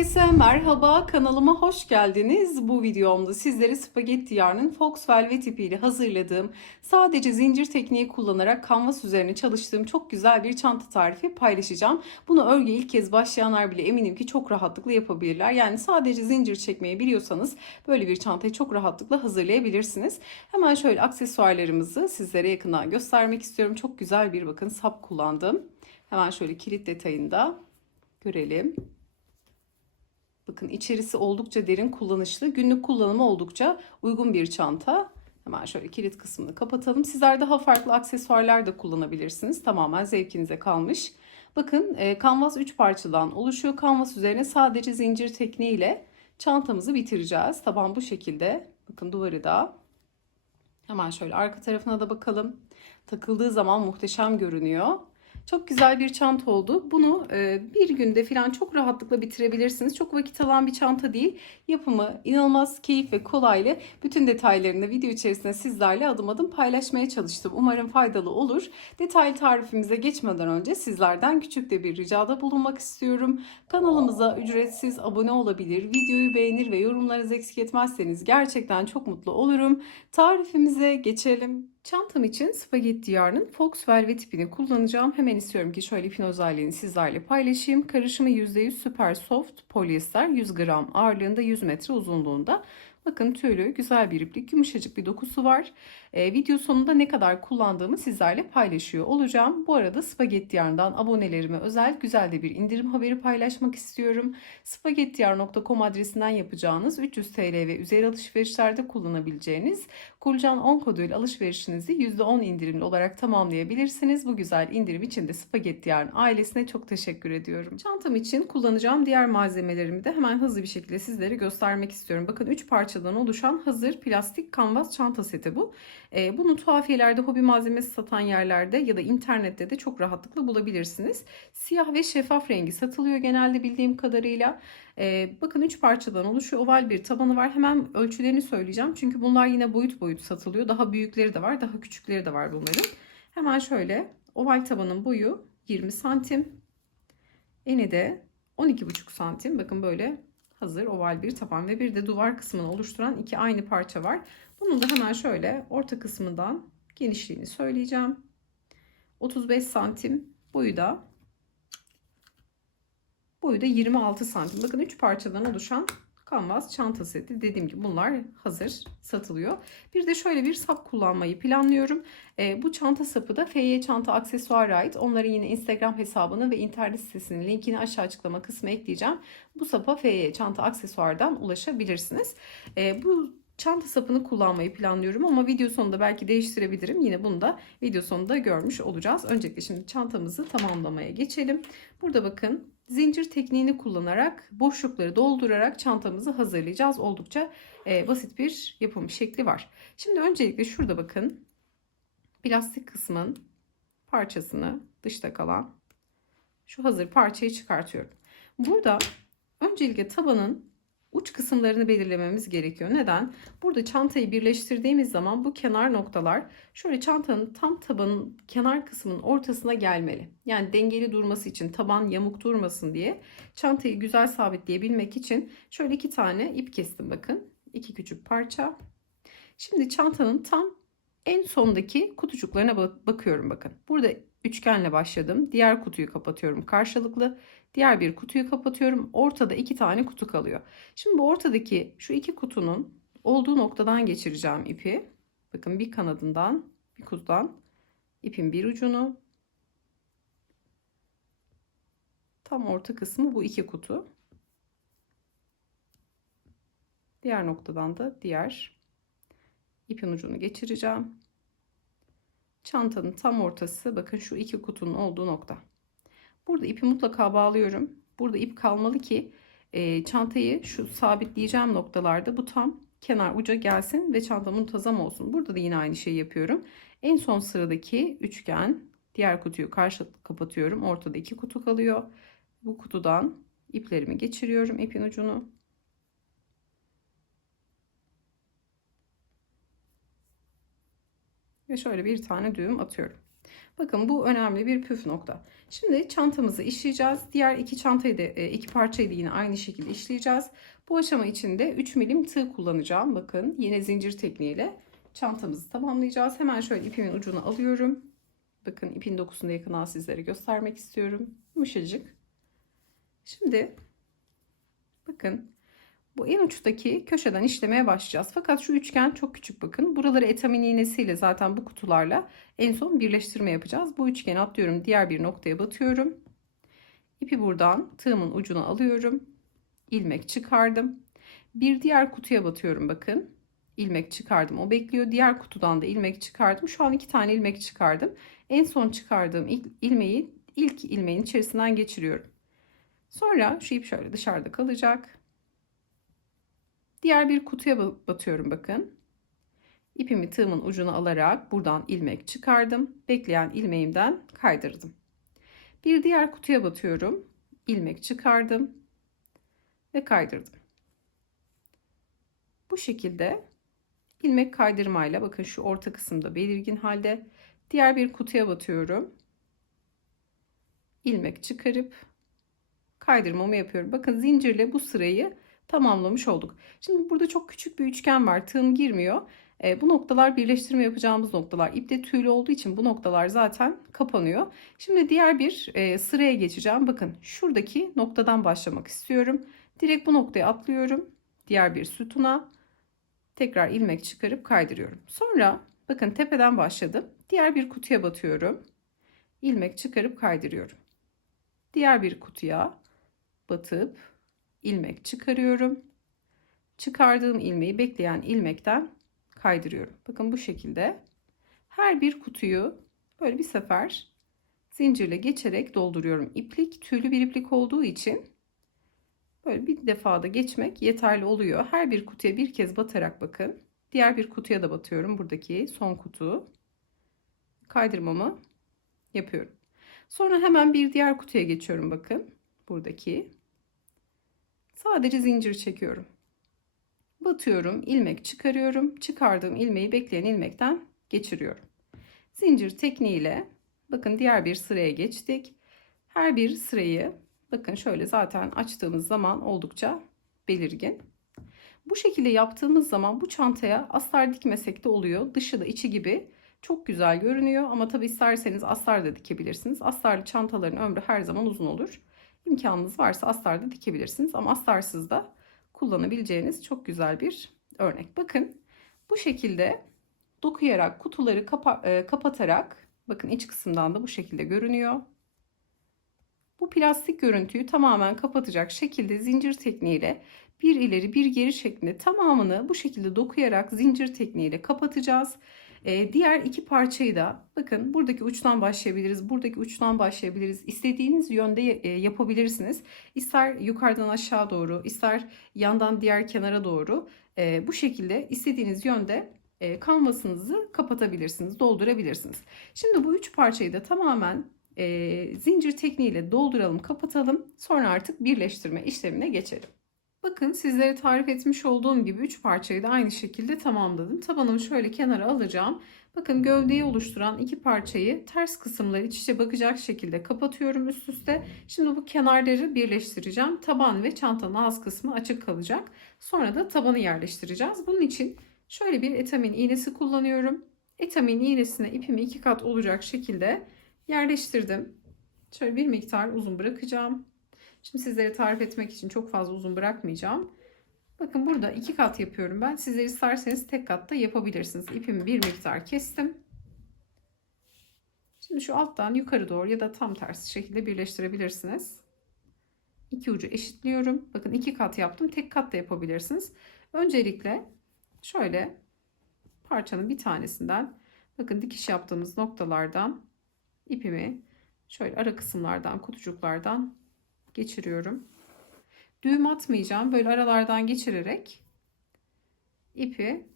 Herkese merhaba, kanalıma hoş geldiniz. Bu videomda sizlere spagetti yarnın Fox Velvet ipiyle hazırladığım, sadece zincir tekniği kullanarak kanvas üzerine çalıştığım çok güzel bir çanta tarifi paylaşacağım. Bunu örgüye ilk kez başlayanlar bile eminim ki çok rahatlıkla yapabilirler. Yani sadece zincir çekmeyi biliyorsanız böyle bir çantayı çok rahatlıkla hazırlayabilirsiniz. Hemen şöyle aksesuarlarımızı sizlere yakından göstermek istiyorum. Çok güzel bir bakın sap kullandım. Hemen şöyle kilit detayında görelim. Bakın içerisi oldukça derin kullanışlı. Günlük kullanıma oldukça uygun bir çanta. Hemen şöyle kilit kısmını kapatalım. Sizler daha farklı aksesuarlar da kullanabilirsiniz. Tamamen zevkinize kalmış. Bakın e, kanvas 3 parçadan oluşuyor. Kanvas üzerine sadece zincir tekniğiyle çantamızı bitireceğiz. Taban bu şekilde. Bakın duvarı da. Hemen şöyle arka tarafına da bakalım. Takıldığı zaman muhteşem görünüyor. Çok güzel bir çanta oldu. Bunu e, bir günde falan çok rahatlıkla bitirebilirsiniz. Çok vakit alan bir çanta değil. Yapımı inanılmaz keyif ve kolaylı. Bütün detaylarını video içerisinde sizlerle adım adım paylaşmaya çalıştım. Umarım faydalı olur. Detaylı tarifimize geçmeden önce sizlerden küçük de bir ricada bulunmak istiyorum. Kanalımıza ücretsiz abone olabilir, videoyu beğenir ve yorumlarınızı eksik etmezseniz gerçekten çok mutlu olurum. Tarifimize geçelim. Çantam için spagetti yarnın Fox Velvet ipini kullanacağım. Hemen istiyorum ki şöyle ipin özelliğini sizlerle paylaşayım. Karışımı %100 super soft polyester 100 gram ağırlığında 100 metre uzunluğunda. Bakın tüylü güzel bir iplik yumuşacık bir dokusu var. Ee, video sonunda ne kadar kullandığımı sizlerle paylaşıyor olacağım. Bu arada spagetti yarndan abonelerime özel güzel de bir indirim haberi paylaşmak istiyorum. spagettiyar.com adresinden yapacağınız 300 TL ve üzeri alışverişlerde kullanabileceğiniz Kulcan 10 koduyla alışverişinizi %10 indirimli olarak tamamlayabilirsiniz. Bu güzel indirim için de Spagetti Yarn ailesine çok teşekkür ediyorum. Çantam için kullanacağım diğer malzemelerimi de hemen hızlı bir şekilde sizlere göstermek istiyorum. Bakın 3 parçadan oluşan hazır plastik kanvas çanta seti bu. Ee, bunu tuhafiyelerde, hobi malzemesi satan yerlerde ya da internette de çok rahatlıkla bulabilirsiniz. Siyah ve şeffaf rengi satılıyor genelde bildiğim kadarıyla. Ee, bakın 3 parçadan oluşuyor. Oval bir tabanı var. Hemen ölçülerini söyleyeceğim. Çünkü bunlar yine boyut boyut satılıyor. Daha büyükleri de var. Daha küçükleri de var bunların. Hemen şöyle oval tabanın boyu 20 santim. Eni de 12,5 santim. Bakın böyle hazır oval bir taban ve bir de duvar kısmını oluşturan iki aynı parça var. Bunun da hemen şöyle orta kısmından genişliğini söyleyeceğim. 35 santim boyu da boyu da 26 santim. Bakın 3 parçadan oluşan kanvas çanta seti. Dediğim gibi bunlar hazır satılıyor. Bir de şöyle bir sap kullanmayı planlıyorum. E, bu çanta sapı da FY Çanta Aksesuar'a ait. Onların yine Instagram hesabını ve internet sitesinin linkini aşağı açıklama kısmına ekleyeceğim. Bu sapa FY Çanta Aksesuar'dan ulaşabilirsiniz. E, bu çanta sapını kullanmayı planlıyorum ama video sonunda belki değiştirebilirim. Yine bunu da video sonunda görmüş olacağız. Öncelikle şimdi çantamızı tamamlamaya geçelim. Burada bakın zincir tekniğini kullanarak boşlukları doldurarak çantamızı hazırlayacağız. Oldukça e, basit bir yapım şekli var. Şimdi öncelikle şurada bakın plastik kısmın parçasını dışta kalan şu hazır parçayı çıkartıyorum. Burada öncelikle tabanın uç kısımlarını belirlememiz gerekiyor. Neden? Burada çantayı birleştirdiğimiz zaman bu kenar noktalar şöyle çantanın tam tabanın kenar kısmının ortasına gelmeli. Yani dengeli durması için taban yamuk durmasın diye çantayı güzel sabitleyebilmek için şöyle iki tane ip kestim bakın. iki küçük parça. Şimdi çantanın tam en sondaki kutucuklarına bakıyorum bakın. Burada üçgenle başladım. Diğer kutuyu kapatıyorum karşılıklı. Diğer bir kutuyu kapatıyorum. Ortada iki tane kutu kalıyor. Şimdi bu ortadaki şu iki kutunun olduğu noktadan geçireceğim ipi. Bakın bir kanadından bir kutudan ipin bir ucunu tam orta kısmı bu iki kutu. Diğer noktadan da diğer ipin ucunu geçireceğim. Çantanın tam ortası bakın şu iki kutunun olduğu nokta. Burada ipi mutlaka bağlıyorum. Burada ip kalmalı ki e, çantayı şu sabitleyeceğim noktalarda bu tam kenar uca gelsin ve çanta muntazam olsun. Burada da yine aynı şeyi yapıyorum. En son sıradaki üçgen diğer kutuyu karşı kapatıyorum. Ortada iki kutu kalıyor. Bu kutudan iplerimi geçiriyorum ipin ucunu. Ve şöyle bir tane düğüm atıyorum. Bakın bu önemli bir püf nokta. Şimdi çantamızı işleyeceğiz. Diğer iki çantayı da e, iki parçayı da yine aynı şekilde işleyeceğiz. Bu aşama içinde 3 milim tığ kullanacağım. Bakın yine zincir tekniğiyle çantamızı tamamlayacağız. Hemen şöyle ipimin ucunu alıyorum. Bakın ipin dokusunu yakından sizlere göstermek istiyorum. Yumuşacık. Şimdi bakın bu en uçtaki köşeden işlemeye başlayacağız. Fakat şu üçgen çok küçük bakın. Buraları etamin iğnesiyle zaten bu kutularla en son birleştirme yapacağız. Bu üçgeni atlıyorum. Diğer bir noktaya batıyorum. İpi buradan tığımın ucuna alıyorum. ilmek çıkardım. Bir diğer kutuya batıyorum bakın. ilmek çıkardım. O bekliyor. Diğer kutudan da ilmek çıkardım. Şu an iki tane ilmek çıkardım. En son çıkardığım ilk ilmeği ilk ilmeğin içerisinden geçiriyorum. Sonra şu ip şöyle dışarıda kalacak. Diğer bir kutuya batıyorum bakın. İpimi tığımın ucuna alarak buradan ilmek çıkardım. Bekleyen ilmeğimden kaydırdım. Bir diğer kutuya batıyorum. ilmek çıkardım ve kaydırdım. Bu şekilde ilmek kaydırmayla bakın şu orta kısımda belirgin halde diğer bir kutuya batıyorum. ilmek çıkarıp kaydırmamı yapıyorum. Bakın zincirle bu sırayı tamamlamış olduk. Şimdi burada çok küçük bir üçgen var. Tığım girmiyor. E, bu noktalar birleştirme yapacağımız noktalar. İpte tüylü olduğu için bu noktalar zaten kapanıyor. Şimdi diğer bir e, sıraya geçeceğim. Bakın şuradaki noktadan başlamak istiyorum. Direkt bu noktaya atlıyorum. Diğer bir sütuna tekrar ilmek çıkarıp kaydırıyorum. Sonra bakın tepeden başladım. Diğer bir kutuya batıyorum. ilmek çıkarıp kaydırıyorum. Diğer bir kutuya batıp ilmek çıkarıyorum. Çıkardığım ilmeği bekleyen ilmekten kaydırıyorum. Bakın bu şekilde her bir kutuyu böyle bir sefer zincirle geçerek dolduruyorum. İplik tüylü bir iplik olduğu için böyle bir defada geçmek yeterli oluyor. Her bir kutuya bir kez batarak bakın. Diğer bir kutuya da batıyorum. Buradaki son kutu. Kaydırmamı yapıyorum. Sonra hemen bir diğer kutuya geçiyorum bakın. Buradaki Sadece zincir çekiyorum. Batıyorum, ilmek çıkarıyorum. Çıkardığım ilmeği bekleyen ilmekten geçiriyorum. Zincir tekniğiyle bakın diğer bir sıraya geçtik. Her bir sırayı bakın şöyle zaten açtığımız zaman oldukça belirgin. Bu şekilde yaptığımız zaman bu çantaya astar dikmesek de oluyor. Dışı da içi gibi çok güzel görünüyor ama tabi isterseniz astar da dikebilirsiniz. Astarlı çantaların ömrü her zaman uzun olur imkanınız varsa astarda dikebilirsiniz. Ama astarsız da kullanabileceğiniz çok güzel bir örnek. Bakın bu şekilde dokuyarak kutuları kapa e, kapatarak bakın iç kısımdan da bu şekilde görünüyor. Bu plastik görüntüyü tamamen kapatacak şekilde zincir tekniğiyle bir ileri bir geri şeklinde tamamını bu şekilde dokuyarak zincir tekniğiyle kapatacağız. Ee, diğer iki parçayı da bakın buradaki uçtan başlayabiliriz, buradaki uçtan başlayabiliriz. İstediğiniz yönde e, yapabilirsiniz. İster yukarıdan aşağı doğru, ister yandan diğer kenara doğru e, bu şekilde istediğiniz yönde e, kanvasınızı kapatabilirsiniz, doldurabilirsiniz. Şimdi bu üç parçayı da tamamen e, zincir tekniğiyle dolduralım, kapatalım. Sonra artık birleştirme işlemine geçelim. Bakın sizlere tarif etmiş olduğum gibi 3 parçayı da aynı şekilde tamamladım. Tabanımı şöyle kenara alacağım. Bakın gövdeyi oluşturan iki parçayı ters kısımları iç içe bakacak şekilde kapatıyorum üst üste. Şimdi bu kenarları birleştireceğim. Taban ve çantanın ağız kısmı açık kalacak. Sonra da tabanı yerleştireceğiz. Bunun için şöyle bir etamin iğnesi kullanıyorum. Etamin iğnesine ipimi iki kat olacak şekilde yerleştirdim. Şöyle bir miktar uzun bırakacağım. Şimdi sizlere tarif etmek için çok fazla uzun bırakmayacağım. Bakın burada iki kat yapıyorum ben. Sizler isterseniz tek katta yapabilirsiniz. İpimi bir miktar kestim. Şimdi şu alttan yukarı doğru ya da tam tersi şekilde birleştirebilirsiniz. İki ucu eşitliyorum. Bakın iki kat yaptım. Tek kat da yapabilirsiniz. Öncelikle şöyle parçanın bir tanesinden bakın dikiş yaptığımız noktalardan ipimi şöyle ara kısımlardan kutucuklardan geçiriyorum. Düğüm atmayacağım. Böyle aralardan geçirerek ipi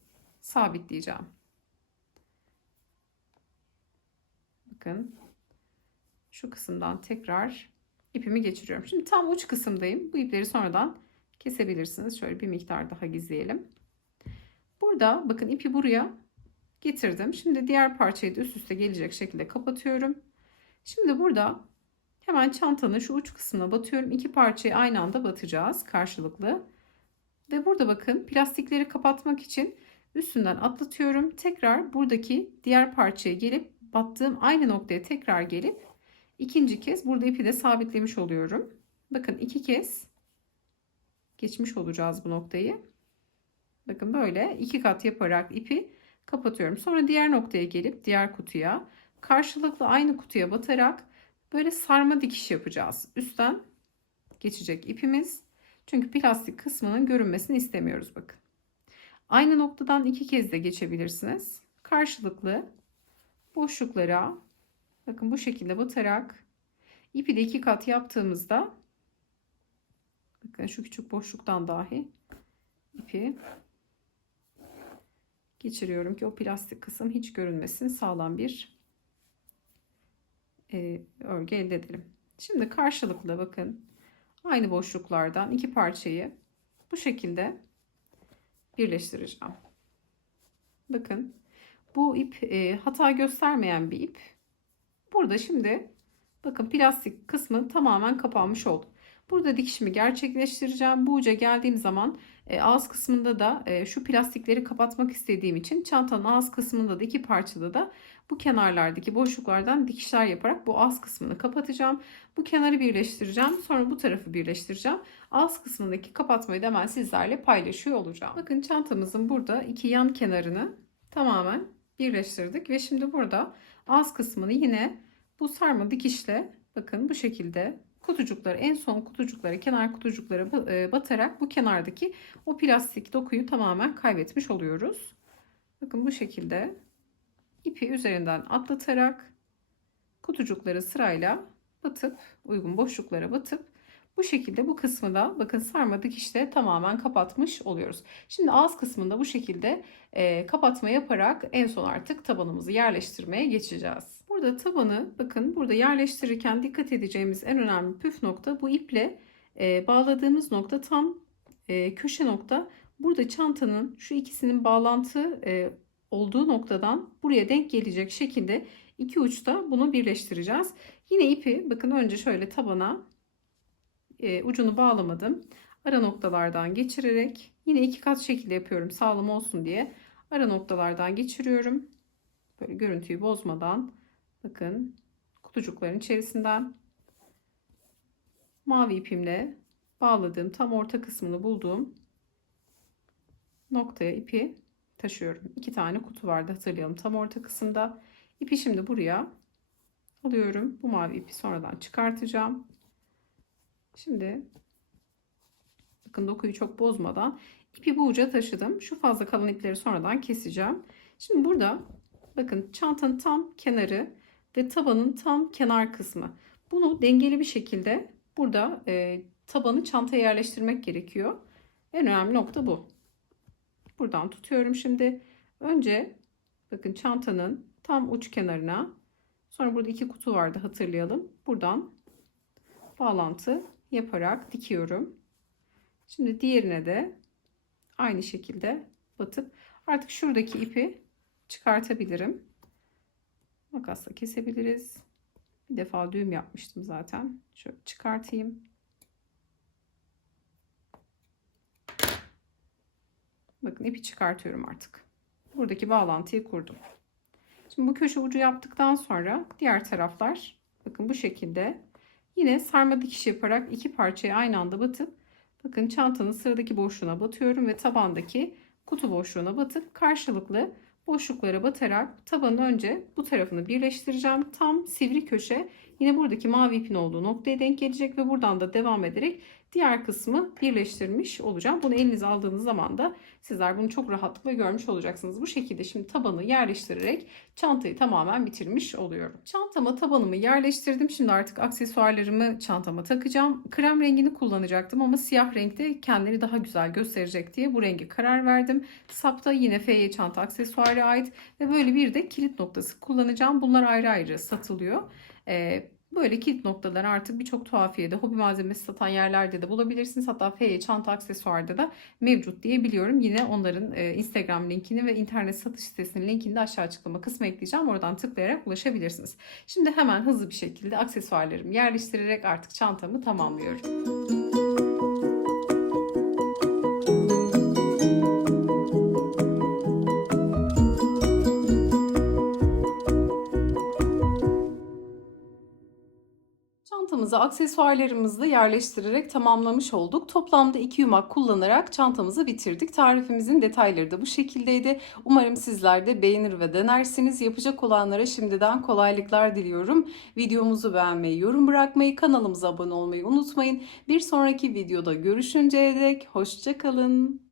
sabitleyeceğim. Bakın şu kısımdan tekrar ipimi geçiriyorum. Şimdi tam uç kısımdayım. Bu ipleri sonradan kesebilirsiniz. Şöyle bir miktar daha gizleyelim. Burada bakın ipi buraya getirdim. Şimdi diğer parçayı da üst üste gelecek şekilde kapatıyorum. Şimdi burada hemen çantanın şu uç kısmına batıyorum. İki parçayı aynı anda batacağız karşılıklı. Ve burada bakın plastikleri kapatmak için üstünden atlatıyorum. Tekrar buradaki diğer parçaya gelip battığım aynı noktaya tekrar gelip ikinci kez burada ipi de sabitlemiş oluyorum. Bakın iki kez geçmiş olacağız bu noktayı. Bakın böyle iki kat yaparak ipi kapatıyorum. Sonra diğer noktaya gelip diğer kutuya karşılıklı aynı kutuya batarak böyle sarma dikiş yapacağız. Üstten geçecek ipimiz. Çünkü plastik kısmının görünmesini istemiyoruz bakın. Aynı noktadan iki kez de geçebilirsiniz. Karşılıklı boşluklara bakın bu şekilde batarak ipi de iki kat yaptığımızda bakın şu küçük boşluktan dahi ipi geçiriyorum ki o plastik kısım hiç görünmesin sağlam bir e, örgü elde edelim. Şimdi karşılıklı bakın aynı boşluklardan iki parçayı bu şekilde birleştireceğim. Bakın bu ip e, hata göstermeyen bir ip. Burada şimdi bakın plastik kısmı tamamen kapanmış oldu. Burada dikişimi gerçekleştireceğim. Bu uca geldiğim zaman e, ağız kısmında da e, şu plastikleri kapatmak istediğim için çantanın ağız kısmında da iki parçada da bu kenarlardaki boşluklardan dikişler yaparak bu ağız kısmını kapatacağım. Bu kenarı birleştireceğim. Sonra bu tarafı birleştireceğim. Ağız kısmındaki kapatmayı da hemen sizlerle paylaşıyor olacağım. Bakın çantamızın burada iki yan kenarını tamamen birleştirdik ve şimdi burada ağız kısmını yine bu sarma dikişle bakın bu şekilde kutucukları en son kutucukları kenar kutucukları e, batarak bu kenardaki o plastik dokuyu tamamen kaybetmiş oluyoruz. Bakın bu şekilde ipi üzerinden atlatarak kutucukları sırayla batıp uygun boşluklara batıp bu şekilde bu kısmı da bakın sarma dikişle tamamen kapatmış oluyoruz. Şimdi ağız kısmında bu şekilde e, kapatma yaparak en son artık tabanımızı yerleştirmeye geçeceğiz. Burada tabanı bakın burada yerleştirirken dikkat edeceğimiz en önemli püf nokta bu iple e, bağladığımız nokta tam e, köşe nokta. Burada çantanın şu ikisinin bağlantı e, olduğu noktadan buraya denk gelecek şekilde iki uçta bunu birleştireceğiz. Yine ipi bakın önce şöyle tabana e, ucunu bağlamadım. Ara noktalardan geçirerek yine iki kat şekilde yapıyorum sağlam olsun diye. Ara noktalardan geçiriyorum. Böyle görüntüyü bozmadan bakın kutucukların içerisinden mavi ipimle bağladığım tam orta kısmını bulduğum noktaya ipi taşıyorum. İki tane kutu vardı hatırlayalım tam orta kısımda. İpi şimdi buraya alıyorum. Bu mavi ipi sonradan çıkartacağım. Şimdi bakın dokuyu çok bozmadan ipi bu uca taşıdım. Şu fazla kalan ipleri sonradan keseceğim. Şimdi burada bakın çantanın tam kenarı ve tabanın tam kenar kısmı. Bunu dengeli bir şekilde burada e, tabanı çantaya yerleştirmek gerekiyor. En önemli nokta bu. Buradan tutuyorum şimdi. Önce bakın çantanın tam uç kenarına sonra burada iki kutu vardı hatırlayalım. Buradan bağlantı yaparak dikiyorum. Şimdi diğerine de aynı şekilde batıp artık şuradaki ipi çıkartabilirim. Makasla kesebiliriz. Bir defa düğüm yapmıştım zaten. Şöyle çıkartayım. Bakın ipi çıkartıyorum artık. Buradaki bağlantıyı kurdum. Şimdi bu köşe ucu yaptıktan sonra diğer taraflar bakın bu şekilde yine sarma dikiş yaparak iki parçayı aynı anda batıp bakın çantanın sıradaki boşluğuna batıyorum ve tabandaki kutu boşluğuna batıp karşılıklı boşluklara batarak tabanın önce bu tarafını birleştireceğim. Tam sivri köşe yine buradaki mavi ipin olduğu noktaya denk gelecek ve buradan da devam ederek diğer kısmı birleştirmiş olacağım. Bunu elinize aldığınız zaman da sizler bunu çok rahatlıkla görmüş olacaksınız. Bu şekilde şimdi tabanı yerleştirerek çantayı tamamen bitirmiş oluyorum. Çantama tabanımı yerleştirdim. Şimdi artık aksesuarlarımı çantama takacağım. Krem rengini kullanacaktım ama siyah renkte kendini daha güzel gösterecek diye bu rengi karar verdim. Sapta yine FY çanta aksesuarı ait ve böyle bir de kilit noktası kullanacağım. Bunlar ayrı ayrı satılıyor. Ee, Böyle kilit noktaları artık birçok tuhafiyede, hobi malzemesi satan yerlerde de bulabilirsiniz. Hatta FY çanta aksesuarda da mevcut diye biliyorum. Yine onların e, Instagram linkini ve internet satış sitesinin linkini de aşağı açıklama kısmına ekleyeceğim. Oradan tıklayarak ulaşabilirsiniz. Şimdi hemen hızlı bir şekilde aksesuarlarımı yerleştirerek artık çantamı tamamlıyorum. Çantamızı aksesuarlarımızla yerleştirerek tamamlamış olduk. Toplamda iki yumak kullanarak çantamızı bitirdik. Tarifimizin detayları da bu şekildeydi. Umarım sizler de beğenir ve denersiniz. Yapacak olanlara şimdiden kolaylıklar diliyorum. Videomuzu beğenmeyi, yorum bırakmayı, kanalımıza abone olmayı unutmayın. Bir sonraki videoda görüşünceye dek hoşçakalın.